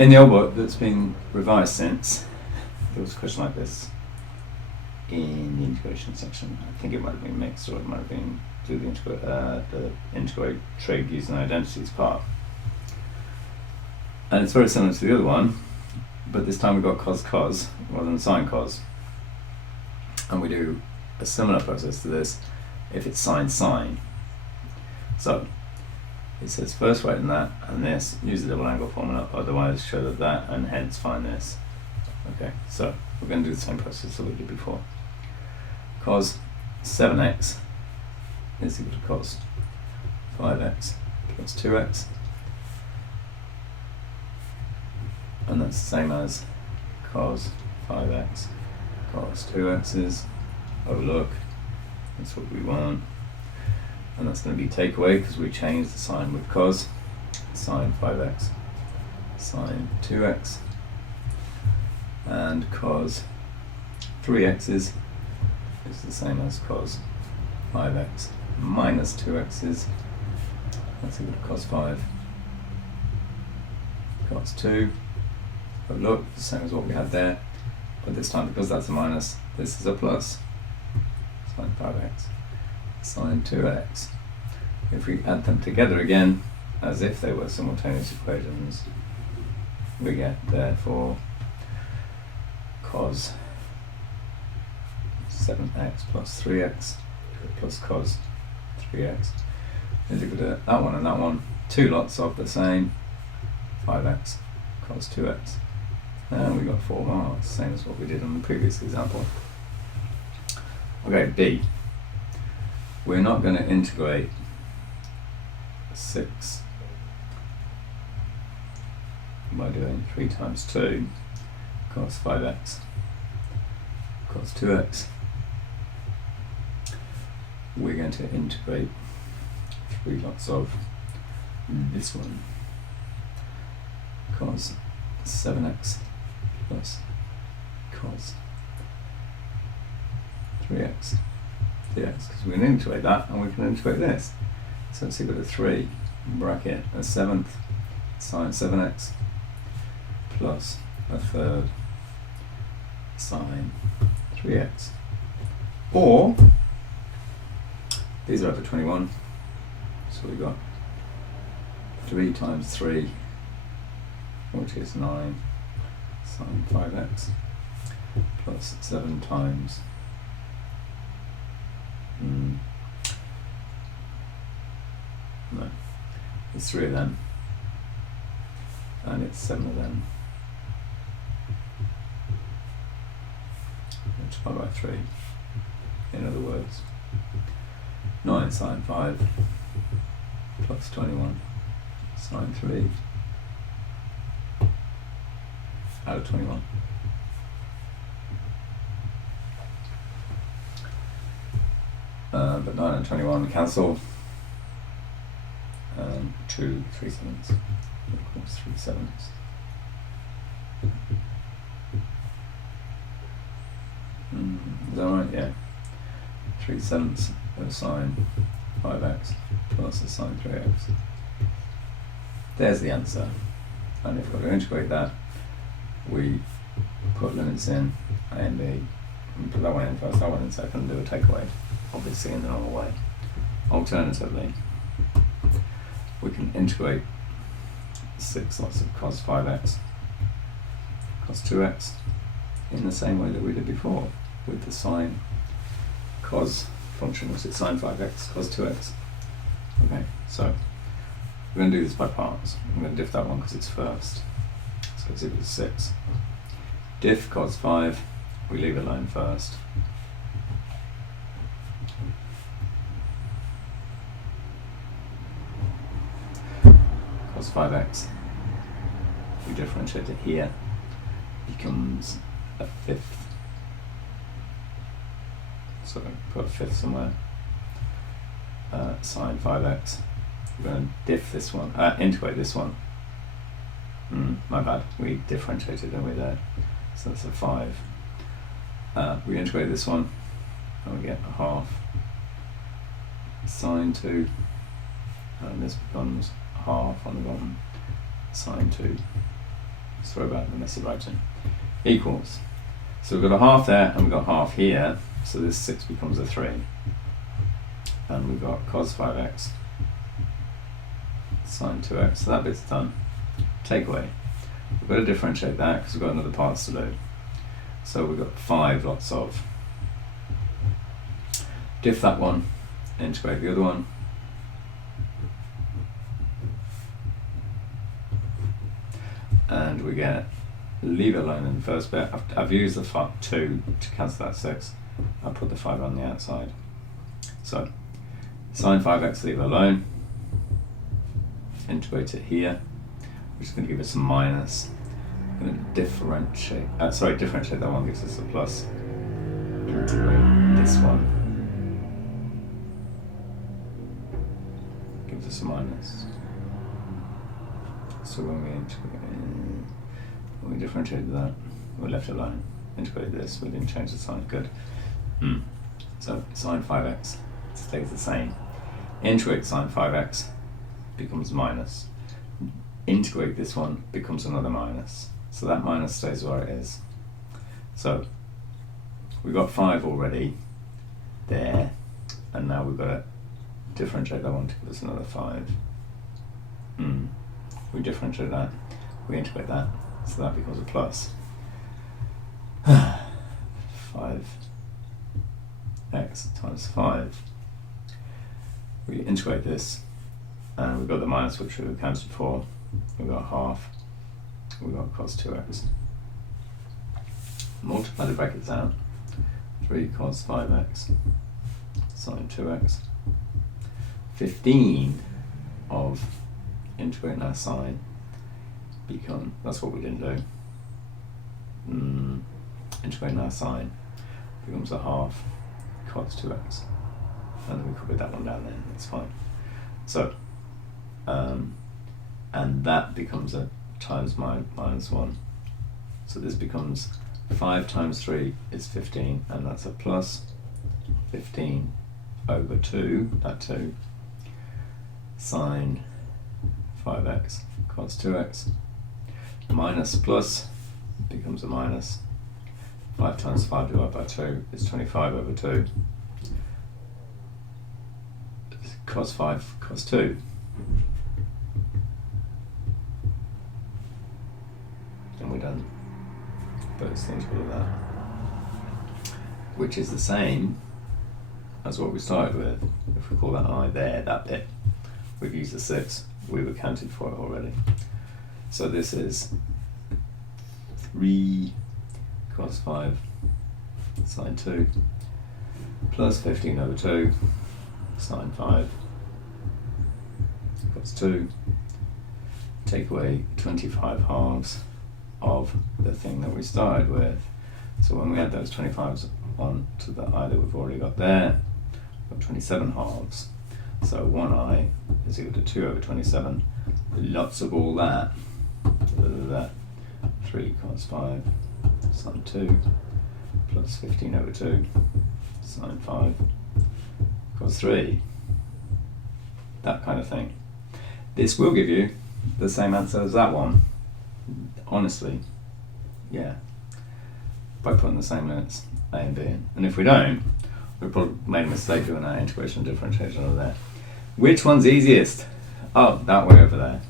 In the old book that's been revised since, there was a question like this in the integration section. I think it might have been mixed, or it might have been do the integrate trig using identities part. And it's very similar to the other one, but this time we've got cos rather than sin cos. And we do a similar process to this if it's sin. So it says first write in that and this, use the double angle formula, otherwise show that and hence find this. Okay, so we're going to do the same process that we did before. Cos 7x is equal to cos 5x plus 2x, and that's the same as cos 5x cos 2x is, oh look, that's what we want, and that's going to be takeaway because we changed the sign with cos, sin 5x sin 2x, and cos 3x's is the same as cos 5x minus 2x's, that's equal to cos 5 cos 2, but look, the same as what we had there, but this time because that's a minus, this is a plus, sin 5x sin 2x. If we add them together again as if they were simultaneous equations, we get therefore cos 7x plus 3x plus cos 3x is equal to that one and that one, two lots of the same, 5x cos 2x, and we got 4 marks, same as what we did on the previous example. Okay, B. We're not going to integrate 6 by doing 3 times 2 cos 5x cos 2x. We're going to integrate 3 lots of this one, cos 7x plus cos 3x dx, because we can integrate that and we can integrate this. So it's equal to 3 bracket a seventh sin 7x plus a third sin 3x. Or these are over 21, so we've got 3 times 3, which is 9 sin 5x plus 7 times no, it's 3 of them and it's 7 of them, multiplied by 3. In other words, 9 sin 5 plus 21 sin 3 out of 21. But 9 and 21 cancel, and 2 3/7 equals 3/7. Is that right? Yeah. 3/7 of sin 5x plus a sin 3x. There's the answer. And if we're going to integrate that, we put limits in a and b, and put that one in first, that one in second, and do a takeaway, obviously in the normal way. Alternatively, we can integrate 6 lots of cos 5x cos 2x in the same way that we did before with the sin cos function, which is sin 5x cos 2x. Okay, so we're going to do this by parts. I'm going to diff that one because it's first, so it's equal to 6. Diff cos 5, we leave it alone first. Cos 5x, we differentiate it here, becomes a fifth. So put a fifth somewhere. Sin 5x. We're going to diff this one, integrate this one. My bad, we differentiated, didn't we, there? So that's a 5. We integrate this one, and we get a half sin 2, and this becomes half on the bottom, sin 2 Sorry about the messy writing. Equals. So we've got a half there and we've got half here. So this 6 becomes a 3. And we've got cos 5x sine 2x. So that bit's done. Takeaway. We've got to differentiate that because we've got another parts to do. So we've got 5 lots of. Diff that one, integrate the other one. And we get, leave it alone in the first bit. I've used the 2 to cancel that 6. I'll put the 5 on the outside. So, sine 5x, leave it alone. Integrate it here, which is going to give us a minus. I'm going to differentiate that one, gives us a plus. Integrate this one, gives us a minus. So when we differentiated that, we left it alone. Integrate this, we didn't change the sign, good. So sine 5x stays the same. Integrate sine 5x becomes minus. Integrate this one becomes another minus. So that minus stays where it is. So we've got 5 already there, and now we've got to differentiate that one to give us another 5. We differentiate that, we integrate that, so that becomes a plus. 5x times 5. We integrate this, and we've got the minus which we've accounted for. We've got half, we've got cos 2x. Multiply the brackets out. 3 cos 5x sine 2x. 15 of integrating our sine become, that's what we didn't do. Integrating our sine becomes a half cos 2x. And then we copied that one down there, that's fine. So, and that becomes a times minus 1. So this becomes 5 times 3 is 15, and that's a plus 15 over 2, that 2, sine 5x cos 2x, minus plus becomes a minus. 5 times 5 divided by 2 is 25 over 2, cos 5 cos 2. And we're done. Those things below that, which is the same as what we started with. If we call that I there, that bit, we've used the 6, we've accounted for it already. So this is 3 cos 5 sine 2 plus 15 over 2 sine 5 cos 2. Take away 25 halves of the thing that we started with. So when we add those 25s on to the I that we've already got there, we've got 27 halves. So 1i is equal to 2 over 27. Lots of all that. 3 cos 5 sine 2 plus 15 over 2 sine 5 cos 3. That kind of thing. This will give you the same answer as that one. Honestly, yeah, by putting the same limits a and b in. And if we don't, we've probably made a mistake doing our integration and differentiation over there. Which one's easiest? Oh, that way over there.